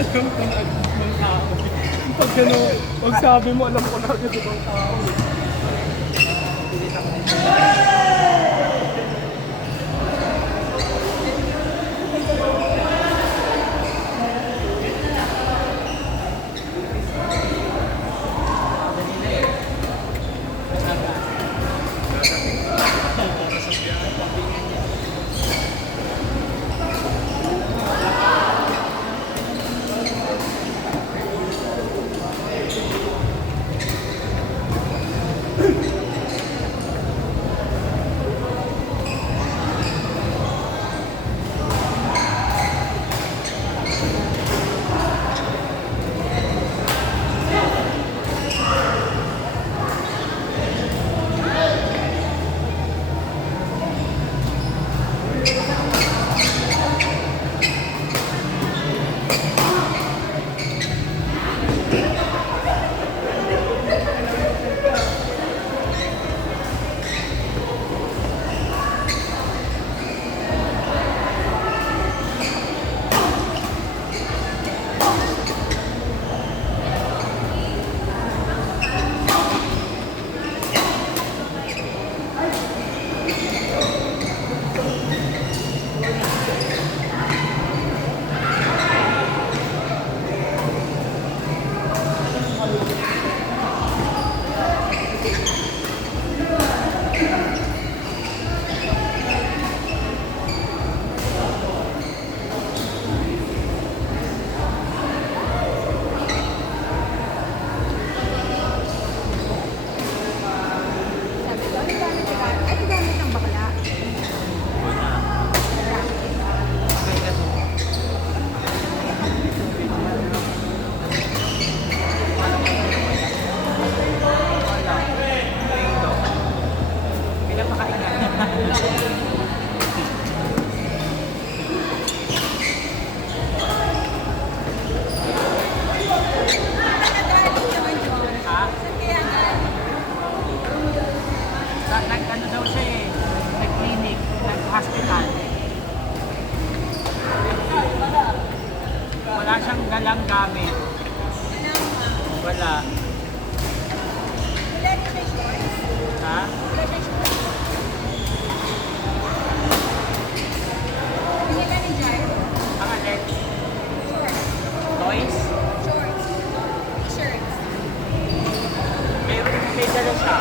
Alam ko na agad ng tao. Pag gano'n, pag sabi mo, alam ko na agad ibang tao. Nag-ano daw siya eh, nag-clinic, nag-hospital. Wala siyang dalang gamit. Wala. Ha? Ang alin? Toys? May dala siya.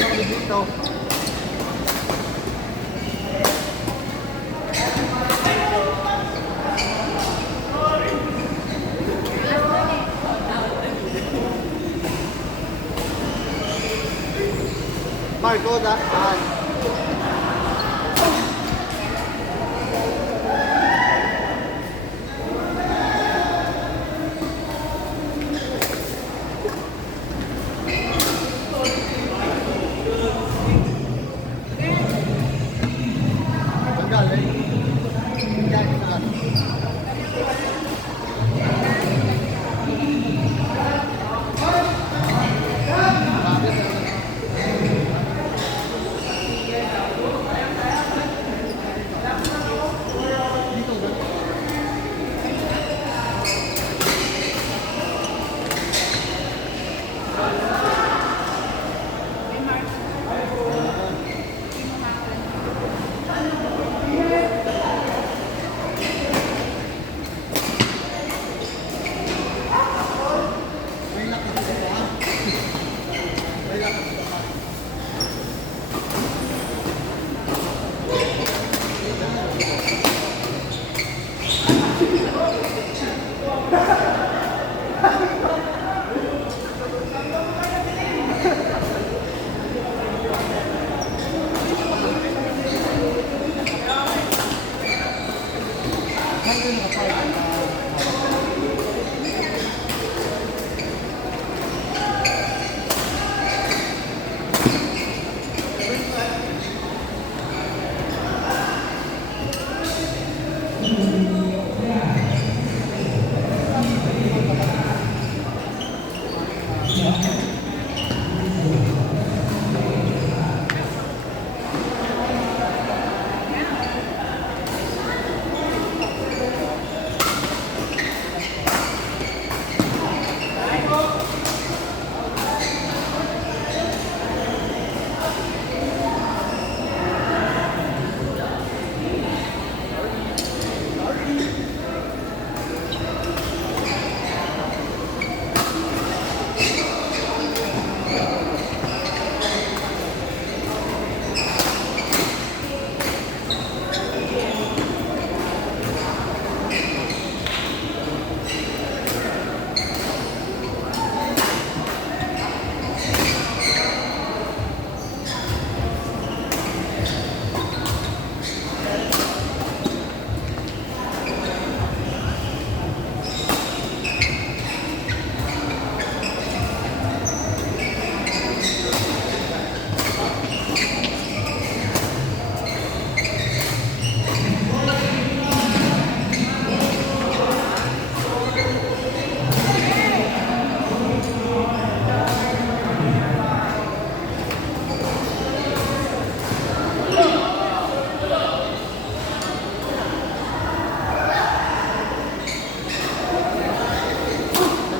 na kami dito. Marco, daan. Ang galing. Ang galing na ano.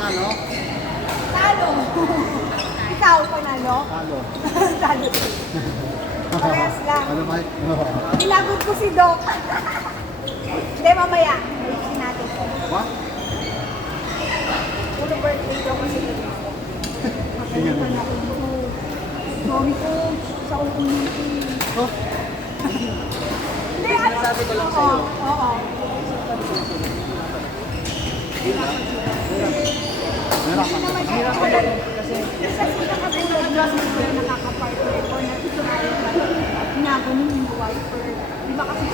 Ano? Talo. Ikaw, panalo? Talo. Talo. Parehas lang. Ano ba? Nilagot ko si Doc. Hindi, mamaya. Ayusin natin. What? Ulo birthday ko kasi dito. Makalimutan na ulo. Sorry po sa ulitin. Oh, Hindi, ano? Sinasabi ko lang sa'yo. Oo. meron Hindi ka. naman siya katulad. Kasi nakatulad lang na nakaka-partner or na ganun yung wiper. Di ba kasi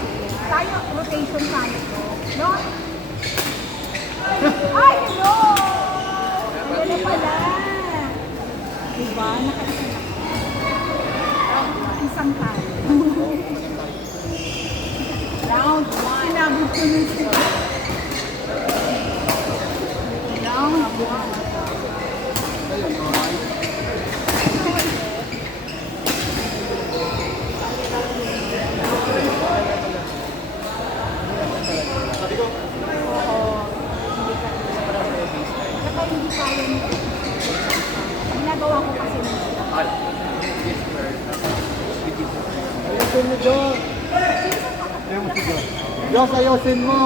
tayo rotation tayo. No? Ay, hello! Hello pala. Diba? Nakaisa na. Isang tayo. Round 1. Sinabot ko nun sila. Round 1. Hindi kaya nito. Ginagawa ko kasi nito. Ayusin mo, Diyos. Ayun mo si Diyos. Diyos, ayusin mo.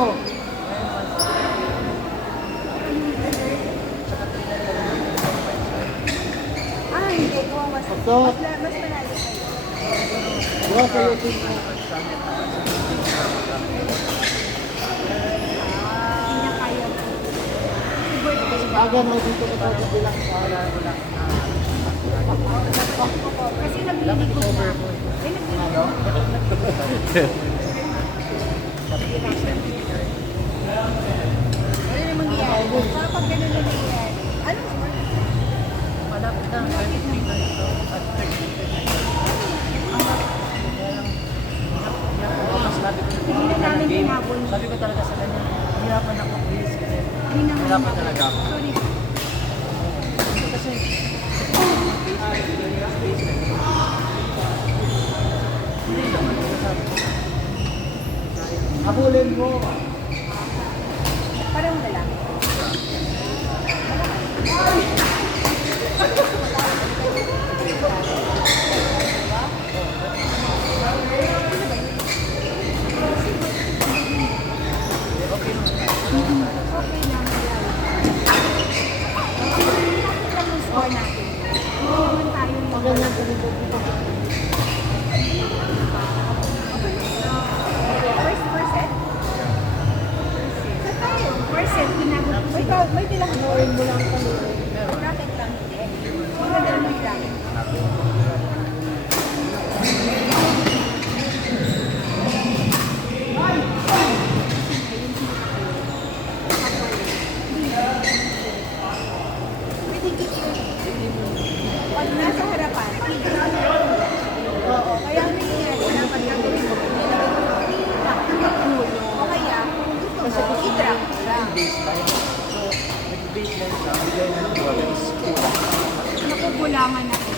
Ah, hindi ko mas So, Mas malayo kayo. Diyos, ayusin mo. Hindi na kaya po. Aga mo dito ka sa bilang wala. Kasi naglilikod na. Eh, naglilikod. Ano na mangyayari? Kapag gano'n na nangyayari. Ano? Malapit na. Hindi na namin hinabol. Sabi ko talaga sa kanya, hirapan ako please. Kasi Hindi na hirapan talaga ako. Sorry. Kasi Habulin mo. Parang wala. Okay lang. Natin lang yung score natin. Hindi naman tayo yung Ganyan po dito. first set. Sa tayo, first set, ginagawa ko sila. May bilang Anoin mo lang kami. bracket lang hindi. Maganda naman yung bracket. Pag nasa harapan, oo, kaya ang nangyayari, dapat gagawin mo, nilalagay mo ulo. O kaya, ito, i-drop lang. baseline. So, nag-baseline siya, bigay na ng ball is kita. Nakukulangan natin.